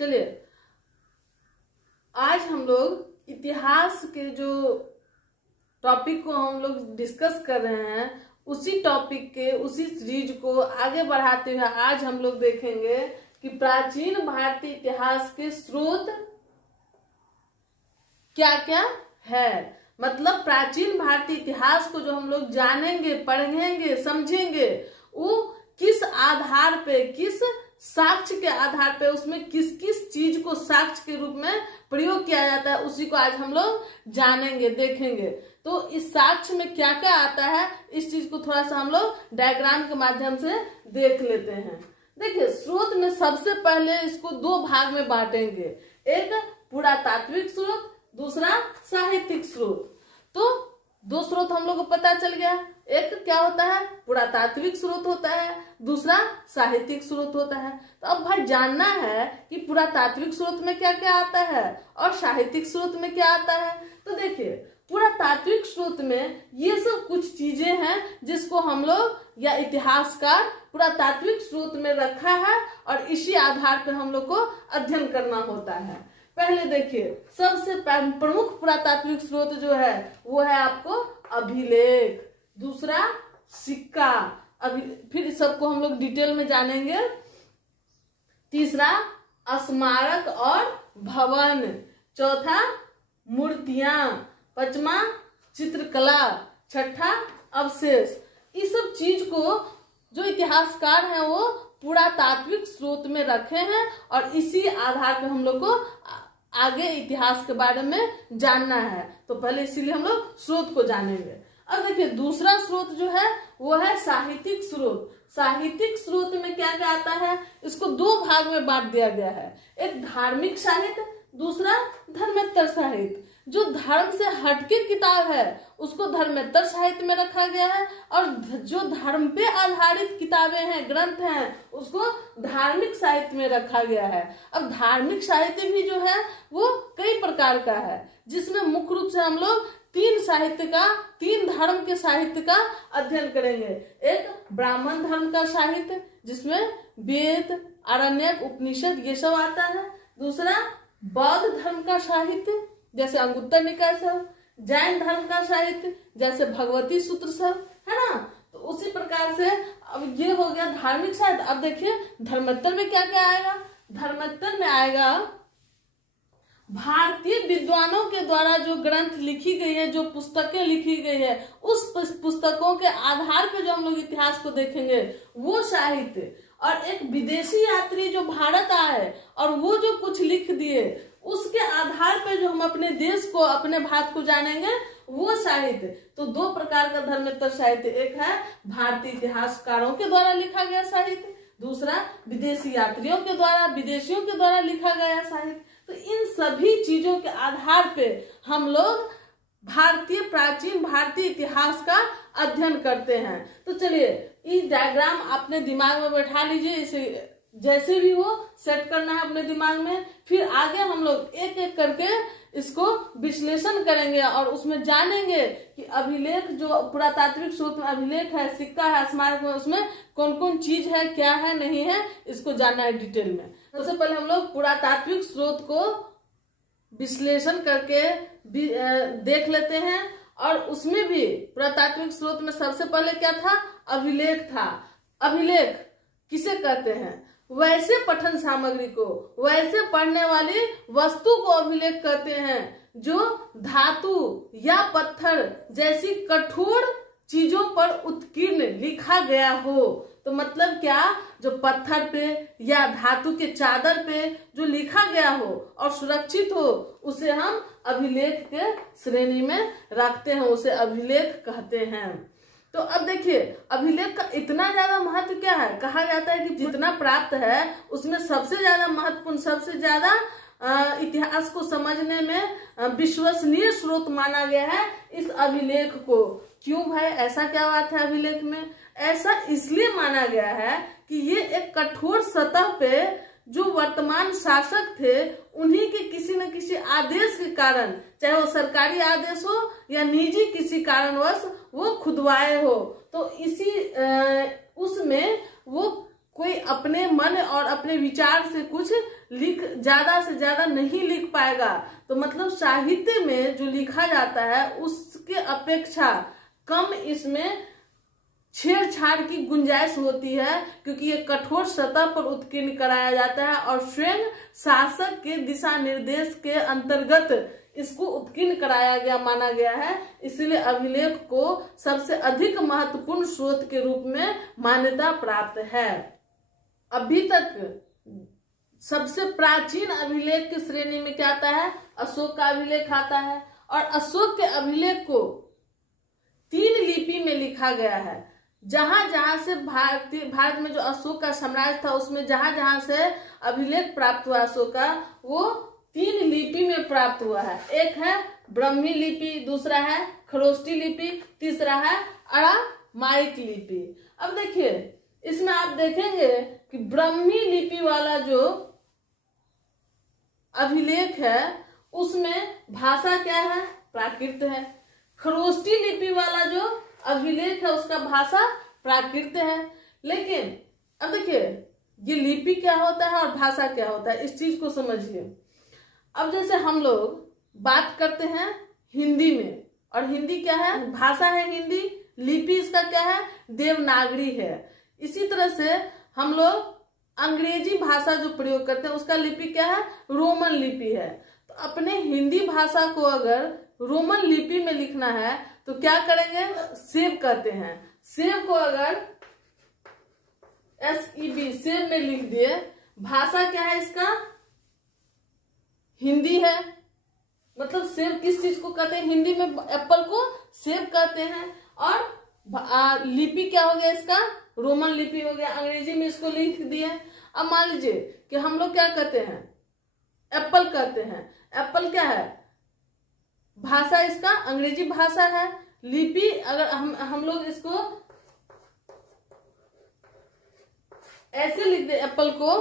चलिए आज हम लोग इतिहास के जो टॉपिक को हम लोग डिस्कस कर रहे हैं उसी टॉपिक के उसी सीरीज को आगे बढ़ाते हुए आज हम लोग देखेंगे कि प्राचीन भारतीय इतिहास के स्रोत क्या क्या है। मतलब प्राचीन भारतीय इतिहास को जो हम लोग जानेंगे, पढ़ेंगे, समझेंगे, वो किस आधार पे, किस साक्ष्य के आधार पे, उसमें किस किस चीज को साक्ष्य के रूप में प्रयोग किया जाता है, उसी को आज हम लोग जानेंगे, देखेंगे। तो इस साक्ष्य में क्या क्या आता है, इस चीज को थोड़ा सा हम लोग डायग्राम के माध्यम से देख लेते हैं। देखिए, स्रोत में सबसे पहले इसको दो भाग में बांटेंगे, एक पुरातात्विक स्रोत, दूसरा साहित्यिक स्रोत। तो दो स्रोत हम लोग को पता चल गया, एक क्या होता है, पुरातात्विक स्रोत होता है, दूसरा साहित्यिक स्रोत होता है। तो अब भाई जानना है कि पुरातात्विक स्रोत में क्या क्या आता है और साहित्यिक स्रोत में क्या आता है। तो देखिए, पुरातात्विक स्रोत में ये सब कुछ चीजें हैं जिसको हम लोग या इतिहासकार पुरातात्विक स्रोत में रखा है और इसी आधार पर हम लोग को अध्ययन करना होता है। पहले देखिए, सबसे प्रमुख पुरातात्विक स्रोत जो है वो है आपको अभिलेख, दूसरा सिक्का, फिर सबको हम लोग डिटेल में जानेंगे। तीसरा स्मारक और भवन, चौथा मूर्तियां, पांचवा चित्रकला, छठा अवशेष। इस सब चीज को जो इतिहासकार हैं वो पुरातात्विक स्रोत में रखे हैं और इसी आधार पर हम लोग को आगे इतिहास के बारे में जानना है। तो पहले इसीलिए हम लोग स्रोत को जानेंगे। अब देखिए, दूसरा स्रोत जो है वो है साहित्यिक स्रोत। साहित्यिक स्रोत में क्या क्या आता है, इसको दो भाग में बांट दिया गया है, एक धार्मिक साहित्य, दूसरा धर्मेत्तर साहित्य। जो धर्म से हटके किताब है उसको धर्मेत्तर साहित्य में रखा गया है और जो धर्म पे आधारित किताबें हैं, ग्रंथ हैं, उसको धार्मिक साहित्य में रखा गया है। अब धार्मिक साहित्य भी जो है वो कई प्रकार का है, जिसमें मुख्य रूप से हम लोग तीन धर्म के साहित्य का अध्ययन करेंगे। एक ब्राह्मण धर्म का साहित्य जिसमें वेद, आरण्यक, उपनिषद ये सब आता है। दूसरा बौद्ध धर्म का साहित्य जैसे अंगुत्तर निकाय सब, जैन धर्म का साहित्य जैसे भगवती सूत्र सब, है ना। तो उसी प्रकार से अब ये हो गया धार्मिक साहित्य। अब देखिए धर्मेत्तर में क्या क्या आएगा। धर्मेत्तर में आएगा भारतीय विद्वानों के द्वारा जो ग्रंथ लिखी गई है, जो पुस्तकें लिखी गई है, उस पुस्तकों के आधार पे जो हम लोग इतिहास को देखेंगे वो साहित्य। और एक विदेशी यात्री जो भारत आए और वो जो कुछ लिख दिए उसके आधार पे जो हम अपने देश को, अपने भारत को जानेंगे वो साहित्य। तो दो प्रकार का धर्मेत्तर साहित्य, एक है भारतीय इतिहासकारों के द्वारा लिखा गया साहित्य, दूसरा विदेशी यात्रियों के द्वारा, विदेशियों के द्वारा लिखा गया साहित्य। तो इन सभी चीजों के आधार पे हम लोग प्राचीन भारतीय इतिहास का अध्ययन करते हैं। तो चलिए इस डायग्राम अपने दिमाग में बैठा लीजिए, इसे जैसे भी हो सेट करना है अपने दिमाग में। फिर आगे हम लोग एक एक करके इसको विश्लेषण करेंगे और उसमें जानेंगे कि अभिलेख, जो पुरातात्विक स्रोत में अभिलेख है, सिक्का है, स्मारक है, उसमें कौन कौन चीज है, क्या है, नहीं है, इसको जानना है डिटेल में। सबसे पहले हम लोग पुरातात्विक स्रोत को विश्लेषण करके देख लेते हैं। और उसमें भी पुरातात्विक स्रोत में सबसे पहले क्या था, अभिलेख था। अभिलेख किसे कहते हैं, वैसे पठन सामग्री को, वैसे पढ़ने वाली वस्तु को अभिलेख कहते हैं जो धातु या पत्थर जैसी कठोर चीजों पर उत्कीर्ण लिखा गया हो। तो मतलब क्या, जो पत्थर पे या धातु के चादर पे जो लिखा गया हो और सुरक्षित हो, उसे हम अभिलेख के श्रेणी में रखते हैं, उसे अभिलेख कहते हैं। तो अब देखिए, अभिलेख का इतना ज्यादा महत्व क्या है, कहा जाता है कि जितना प्राप्त है उसमें सबसे ज्यादा महत्वपूर्ण, सबसे ज्यादा इतिहास को समझने में विश्वसनीय स्रोत माना गया है इस अभिलेख को। क्यों भाई, ऐसा क्या बात है अभिलेख में? ऐसा इसलिए माना गया है कि ये एक कठोर सतह पे जो वर्तमान शासक थे उन्हीं के किसी न किसी आदेश के कारण, चाहे वो सरकारी आदेश हो या निजी किसी कारणवश वो खुदवाए हो, तो इसी उसमें वो कोई अपने मन और अपने विचार से कुछ ज्यादा से ज्यादा नहीं लिख पाएगा, तो मतलब साहित्य में जो लिखा जाता है उसके अपेक्षा कम इसमें छेड़छाड़ की गुंजाइश होती है, क्योंकि ये कठोर सतह पर उत्कीर्ण कराया जाता है और स्वयं शासक के दिशा निर्देश के अंतर्गत इसको उत्कीर्ण कराया गया माना गया है। इसलिए अभिलेख को सबसे अधिक महत्वपूर्ण स्रोत के रूप में मान्यता प्राप्त है। अभी तक सबसे प्राचीन अभिलेख की श्रेणी में क्या आता है? अशोक का अभिलेख आता है, और अशोक के अभिलेख को 3 लिपि में लिखा गया है। जहां जहां से भारत में जो अशोक का साम्राज्य था उसमें जहां जहां से अभिलेख प्राप्त हुआ अशोक का, वो 3 लिपि में प्राप्त हुआ है। एक है ब्राह्मी लिपि, दूसरा है खरोष्टी लिपि, तीसरा है अरामाइक लिपि। अब देखिए इसमें आप देखेंगे कि ब्राह्मी लिपि वाला जो अभिलेख है उसमें भाषा क्या है? प्राकृत है। खरोष्टी लिपि वाला जो अभिलेख है उसका भाषा प्राकृत है। लेकिन अब देखिए ये लिपि क्या होता है और भाषा क्या होता है, इस चीज को समझिए। अब जैसे हम लोग बात करते हैं हिंदी में, और हिंदी क्या है? भाषा है हिंदी, लिपि इसका क्या है? देवनागरी है। इसी तरह से हम लोग अंग्रेजी भाषा जो प्रयोग करते हैं उसका लिपि क्या है? रोमन लिपि है। तो अपने हिंदी भाषा को अगर रोमन लिपि में लिखना है तो क्या करेंगे? सेव कहते हैं। सेव को अगर SEV सेव में लिख दिए, भाषा क्या है इसका? हिंदी है। मतलब सेव किस चीज को कहते हैं? हिंदी में एप्पल को सेव कहते हैं। और लिपि क्या हो गया इसका? रोमन लिपि हो गया। अंग्रेजी में इसको लिख दिए। अब मान लीजिए कि हम लोग क्या कहते हैं? एप्पल कहते हैं। एप्पल क्या है? भाषा इसका अंग्रेजी भाषा है। लिपि अगर हम लोग इसको ऐसे लिख दे एप्पल को,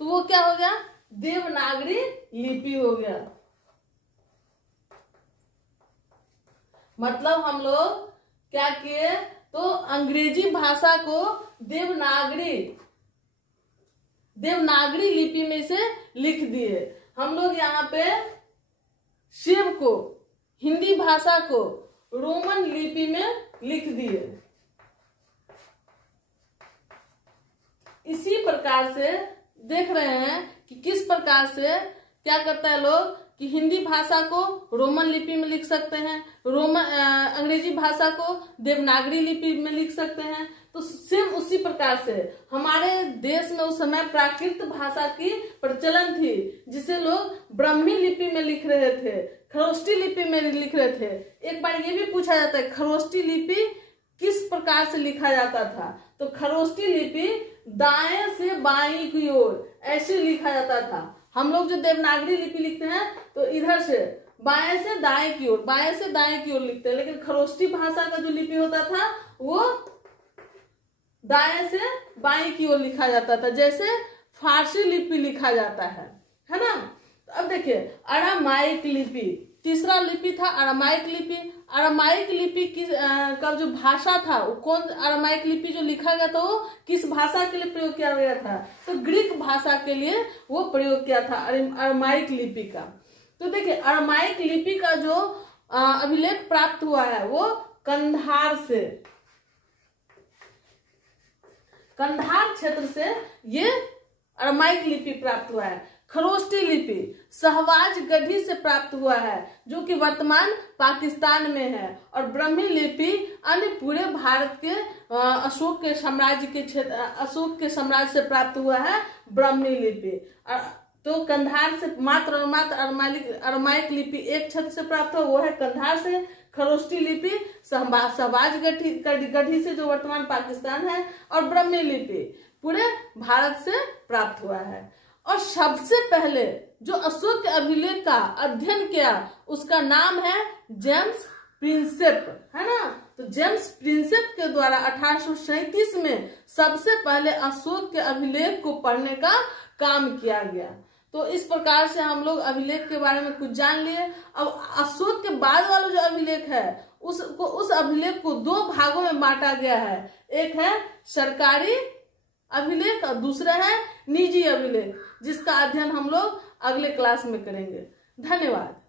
तो वो क्या हो गया? देवनागरी लिपि हो गया। मतलब हम लोग क्या किए? तो अंग्रेजी भाषा को देवनागरी लिपि में से लिख दिए। हम लोग यहाँ पे शिव को, हिंदी भाषा को रोमन लिपि में लिख दिए। इसी प्रकार से देख रहे हैं कि किस प्रकार से क्या करता है लोग कि हिंदी भाषा को रोमन लिपि में लिख सकते हैं, अंग्रेजी भाषा को देवनागरी लिपि में लिख सकते हैं। तो सेम उसी प्रकार से हमारे देश में उस समय प्राकृत भाषा की प्रचलन थी, जिसे लोग ब्राह्मी लिपि में लिख रहे थे, खरोष्टी लिपि में लिख रहे थे। एक बार ये भी पूछा जाता है खरोष्टी लिपि किस प्रकार से लिखा जाता था? तो खरोष्टी लिपि दाएं से बाएं की ओर ऐसे लिखा जाता था। हम लोग जो देवनागरी लिपि लिखते हैं तो इधर से बाएं से दाएं की ओर, बाएं से दाएं की ओर लिखते हैं। लेकिन खरोष्टी भाषा का जो लिपि होता था वो दाएं से बाएं की ओर लिखा जाता था, जैसे फारसी लिपि लिखा जाता है ना। तो अब देखिए अरामाइक लिपि, तीसरा लिपि था अरामाइक लिपि। अरामाइक लिपि का जो भाषा था वो कौन? अरामाइक लिपि जो लिखा गया था वो किस भाषा के लिए प्रयोग किया गया था? तो ग्रीक भाषा के लिए वो प्रयोग किया था अरामाइक लिपि का। तो देखिए अरामाइक लिपि का जो अभिलेख प्राप्त हुआ है वो कंधार से, कंधार क्षेत्र से ये अरामाइक लिपि प्राप्त हुआ है। खरोष्टी लिपि सहवाज गढ़ी से प्राप्त हुआ है, जो कि वर्तमान पाकिस्तान में है। और ब्राह्मी लिपि अन्य पूरे भारत के अशोक के साम्राज्य से प्राप्त हुआ है ब्राह्मी लिपि। तो कंधार से मात्र अरामाइक लिपि एक क्षेत्र से प्राप्त हुआ, वो है कंधार से। खरोष्टी लिपि सहवाज गढ़ी से जो वर्तमान पाकिस्तान है, और ब्राह्मी लिपि पूरे भारत से प्राप्त हुआ है। और सबसे पहले जो अशोक के अभिलेख का अध्ययन किया उसका नाम है जेम्स प्रिंसेप, है ना। तो जेम्स प्रिंसेप के द्वारा 1837 में सबसे पहले अशोक के अभिलेख को पढ़ने का काम किया गया। तो इस प्रकार से हम लोग अभिलेख के बारे में कुछ जान लिए। अब अशोक के बाद वाला जो अभिलेख है उस अभिलेख को 2 भागों में बांटा गया है। एक है सरकारी अभिलेख और दूसरा है निजी अभिलेख। जिसका अध्ययन हम लोग अगले क्लास में करेंगे। धन्यवाद।